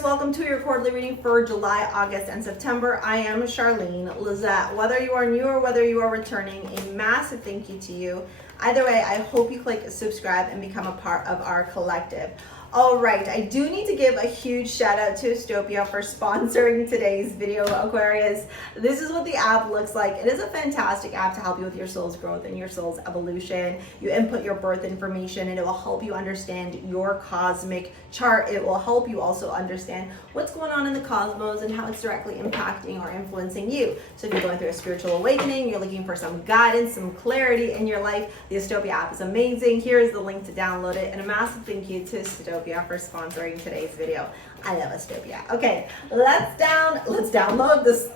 Aquarius, welcome to your quarterly reading for July, August, and September. I am Charlene Lizette. Whether you are new or whether you are returning, a massive thank you to you. Either way, I hope you click subscribe and become a part of our collective. All right, I do need to give a huge shout out to Astopia for sponsoring today's video, Aquarius. This is what the app looks like. It is a fantastic app to help you with your soul's growth and your soul's evolution. You input your birth information and it will help you understand your cosmic chart. It will help you also understand what's going on in the cosmos and how it's directly impacting or influencing you. So if you're going through a spiritual awakening, you're looking for some guidance, some clarity in your life, the Astopia app is amazing. Here is the link to download it, and a massive thank you to Astopia for sponsoring today's video. I love Astopia. Okay, let's download this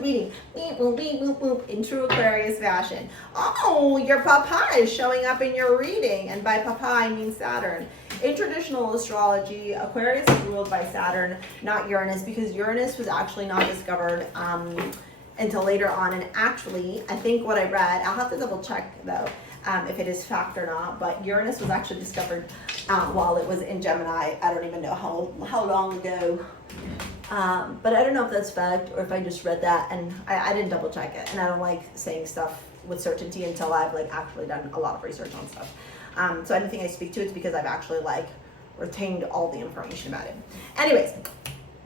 meeting. Beep, boop, beep, boop, boop, in true Aquarius fashion. Oh, your papa is showing up in your reading, and by papa I mean Saturn. In traditional astrology, Aquarius is ruled by Saturn, not Uranus, because Uranus was actually not discovered until later on. And actually, I think what I read, I'll have to double check though, if it is fact or not, but Uranus was actually discovered while it was in Gemini. I don't even know how long ago, but I don't know if that's fact or if I just read that and I didn't double check it, and I don't like saying stuff with certainty until I've actually done a lot of research on stuff. So anything I speak to, it's because I've actually retained all the information about it. Anyways,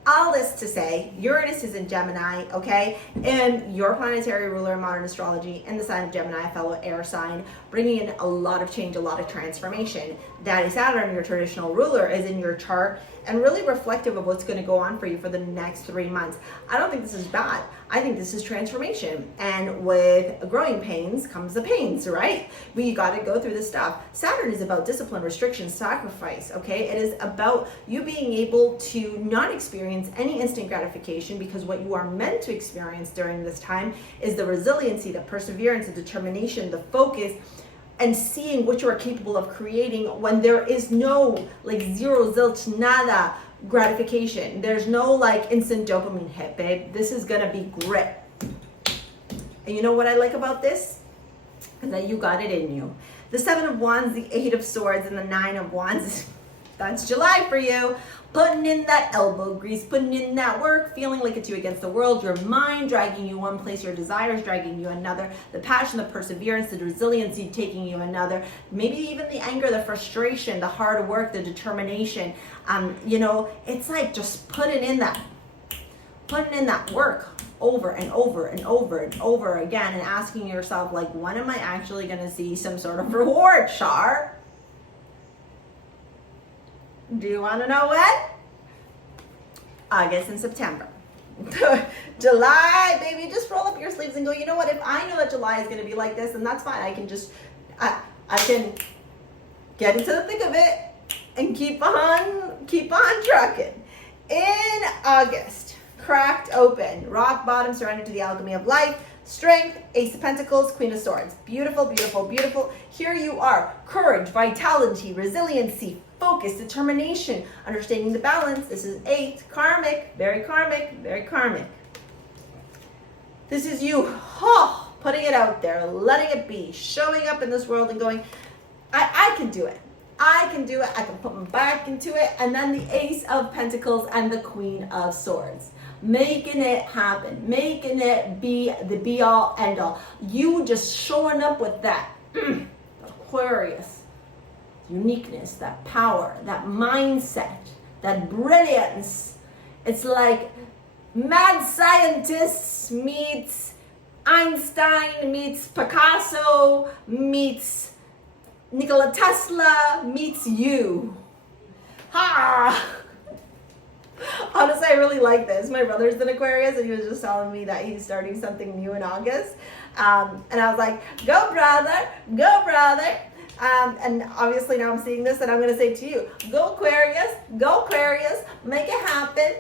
all this to say, Uranus is in Gemini, okay? And your planetary ruler in modern astrology in the sign of Gemini, a fellow air sign, bringing in a lot of change, a lot of transformation. Daddy Saturn, your traditional ruler, is in your chart and really reflective of what's going to go on for you for the next 3 months. I don't think this is bad. I think this is transformation. And with growing pains comes the pains, right? We got to go through this stuff. Saturn is about discipline, restriction, sacrifice, okay? It is about you being able to not experience any instant gratification, because what you are meant to experience during this time is the resiliency, the perseverance, the determination, the focus, and seeing what you are capable of creating when there is no zero, zilch, nada gratification. There's no instant dopamine hit, babe. This is gonna be grit. And you know what I like about this? Is that you got it in you. The 7 of Wands, the 8 of Swords, and the 9 of Wands, that's July for you. Putting in that elbow grease, putting in that work, feeling like it's you against the world, your mind dragging you one place, your desires dragging you another, the passion, the perseverance, the resiliency taking you another, maybe even the anger, the frustration, the hard work, the determination. It's just putting in that work over and over and over and over again, and asking yourself, when am I actually gonna see some sort of reward, Char? Do you want to know what? August and September. July, baby, just roll up your sleeves and go, you know what? If I know that July is going to be like this, then that's fine. I can just, I can get into the thick of it and keep on trucking. In August, cracked open, rock bottom, surrender to the alchemy of life, strength, Ace of Pentacles, Queen of Swords. Beautiful, beautiful, beautiful. Here you are. Courage, vitality, resiliency, focus, determination, understanding the balance. This is 8, karmic, very karmic, very karmic. This is you, putting it out there, letting it be, showing up in this world and going, I can do it. I can do it. I can put my back into it. And then the Ace of Pentacles and the Queen of Swords. Making it happen, making it be the be all end all. You just showing up with that Aquarius uniqueness, that power, that mindset, that brilliance. It's like mad scientists meets Einstein meets Picasso meets Nikola Tesla meets you. Ha! Honestly, I really like this. My brother's an Aquarius, and he was just telling me that he's starting something new in August. And I was like, go brother, go brother. And obviously now I'm seeing this, and I'm going to say to you, go Aquarius, make it happen.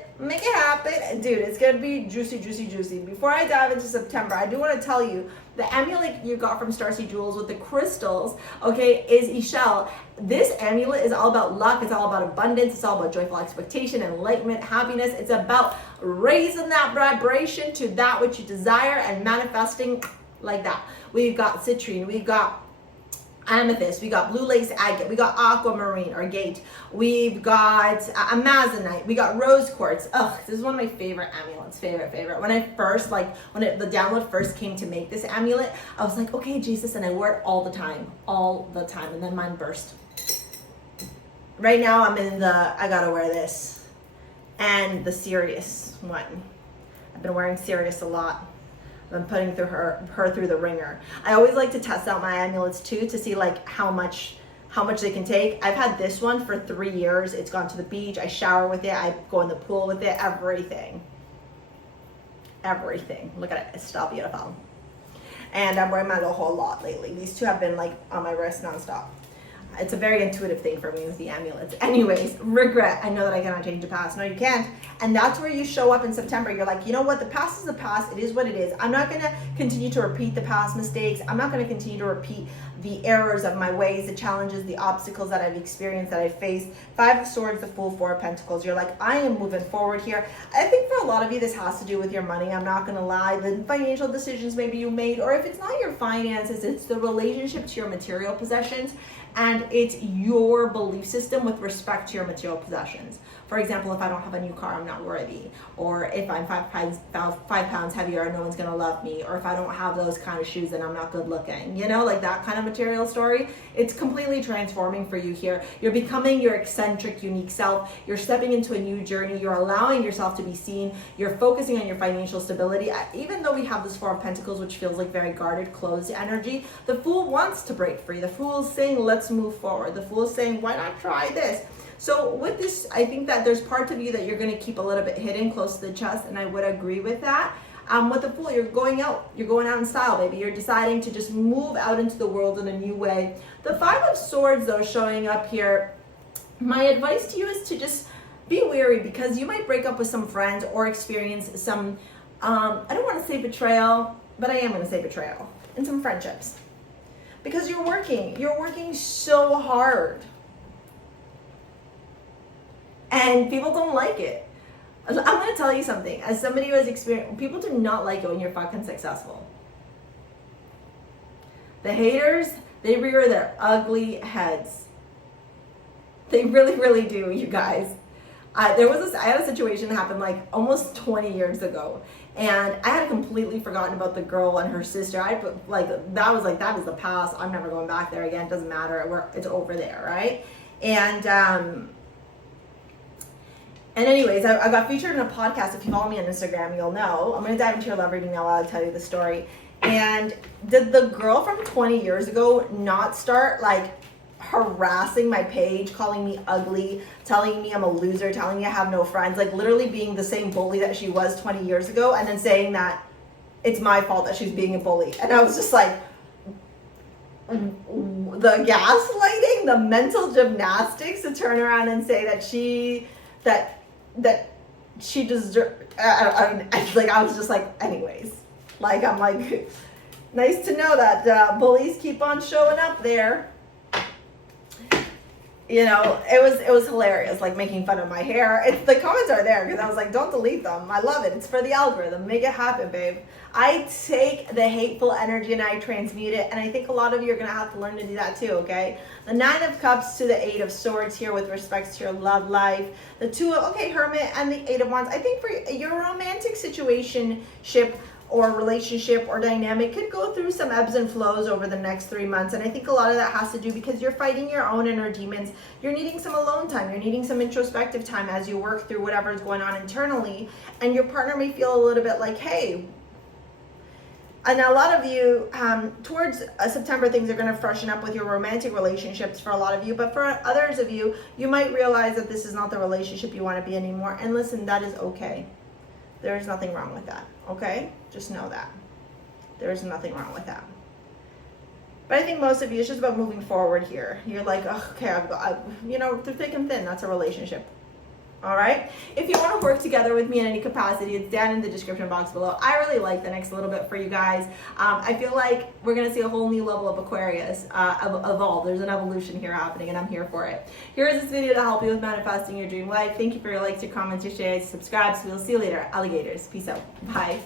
Dude, it's going to be juicy, juicy, juicy. Before I dive into September, I do want to tell you, the amulet you got from StarSea Jewels with the crystals, okay, is Ishel. This amulet is all about luck. It's all about abundance. It's all about joyful expectation, enlightenment, happiness. It's about raising that vibration to that which you desire and manifesting like that. We've got citrine. We've got amethyst, we got blue lace agate, we got aquamarine or gate, we've got amazonite, we got rose quartz. Ugh, this is one of my favorite amulets, favorite. When I first, the download first came to make this amulet, I was like, okay, Jesus, and I wore it all the time, and then mine burst. Right now I'm in I gotta wear this, and the Sirius one. I've been wearing Sirius a lot. I'm putting through her through the ringer. I always like to test out my amulets too to see like how much they can take. I've had this one for 3 years. It's gone to the beach. I shower with it. I go in the pool with it. Everything. Look at it. It's still beautiful. And I'm wearing mine a whole lot lately. These two have been like on my wrist nonstop. It's a very intuitive thing for me with the amulets. Anyways, regret. I know that I cannot change the past. No, you can't. And that's where you show up in September. You're like, you know what? The past is the past. It is what it is. I'm not going to continue to repeat the past mistakes. I'm not going to continue to repeat the errors of my ways, the challenges, the obstacles that I've experienced, that I've faced. 5 of Swords, the Fool, 4 of Pentacles. You're like, I am moving forward here. I think for a lot of you, this has to do with your money. I'm not going to lie. The financial decisions maybe you made, or if it's not your finances, it's the relationship to your material possessions. And it's your belief system with respect to your material possessions. For example, if I don't have a new car, I'm not worthy. Or if I'm 5 pounds heavier, no one's gonna love me. Or if I don't have those kind of shoes, then I'm not good looking. You know, like that kind of material story. It's completely transforming for you here. You're becoming your eccentric, unique self. You're stepping into a new journey. You're allowing yourself to be seen. You're focusing on your financial stability. Even though we have this 4 of Pentacles, which feels like very guarded, closed energy, the Fool wants to break free. The Fool is saying, let's move forward. The Fool is saying, why not try this? So with this, I think that there's parts of you that you're going to keep a little bit hidden close to the chest, and I would agree with that. With the Fool, you're going out in style, baby. You're deciding to just move out into the world in a new way. The 5 of Swords, though, showing up here, my advice to you is to just be wary, because you might break up with some friends or experience some, I don't want to say betrayal, but I am going to say betrayal in some friendships. Because you're working so hard. And people don't like it. I'm going to tell you something. As somebody who has experienced, people do not like it when you're fucking successful. The haters, they rear their ugly heads. They really, really do, you guys. I had a situation that happened like almost 20 years ago. And I had completely forgotten about the girl and her sister. That is the past. I'm never going back there again. It doesn't matter. It's over there, right? And anyways, I got featured in a podcast. If you follow me on Instagram, you'll know. I'm going to dive into your love reading now while I tell you the story. And did the girl from 20 years ago not start like harassing my page, calling me ugly, telling me I'm a loser, telling me I have no friends, like literally being the same bully that she was 20 years ago, and then saying that it's my fault that she's being a bully? And I was just like, the gaslighting, the mental gymnastics to turn around and say that she deserved. I was just like, anyways, like I'm like, nice to know that bullies keep on showing up there. You know, it was hilarious, like making fun of my hair. The comments are there because I was like, don't delete them. I love it. It's for the algorithm. Make it happen, babe. I take the hateful energy and I transmute it. And I think a lot of you are going to have to learn to do that too, okay? The 9 of Cups to the 8 of Swords here with respect to your love life. The 2 of, Hermit, and the 8 of Wands. I think for your romantic situationship or relationship or dynamic could go through some ebbs and flows over the next 3 months. And I think a lot of that has to do because you're fighting your own inner demons. You're needing some alone time. You're needing some introspective time as you work through whatever is going on internally. And your partner may feel a little bit like, hey. And a lot of you, towards September, things are going to freshen up with your romantic relationships for a lot of you. But for others of you, you might realize that this is not the relationship you want to be anymore. And listen, that is okay. There's nothing wrong with that, okay? Just know that. There's nothing wrong with that. But I think most of you, it's just about moving forward here. You're like, oh, okay, through thick and thin, that's a relationship. All right? If you want to work together with me in any capacity, it's down in the description box below. I really like the next little bit for you guys. I feel like we're going to see a whole new level of Aquarius evolve. There's an evolution here happening, and I'm here for it. Here is this video to help you with manifesting your dream life. Thank you for your likes, your comments, your shares, subscribe. So we'll see you later. Alligators. Peace out. Bye.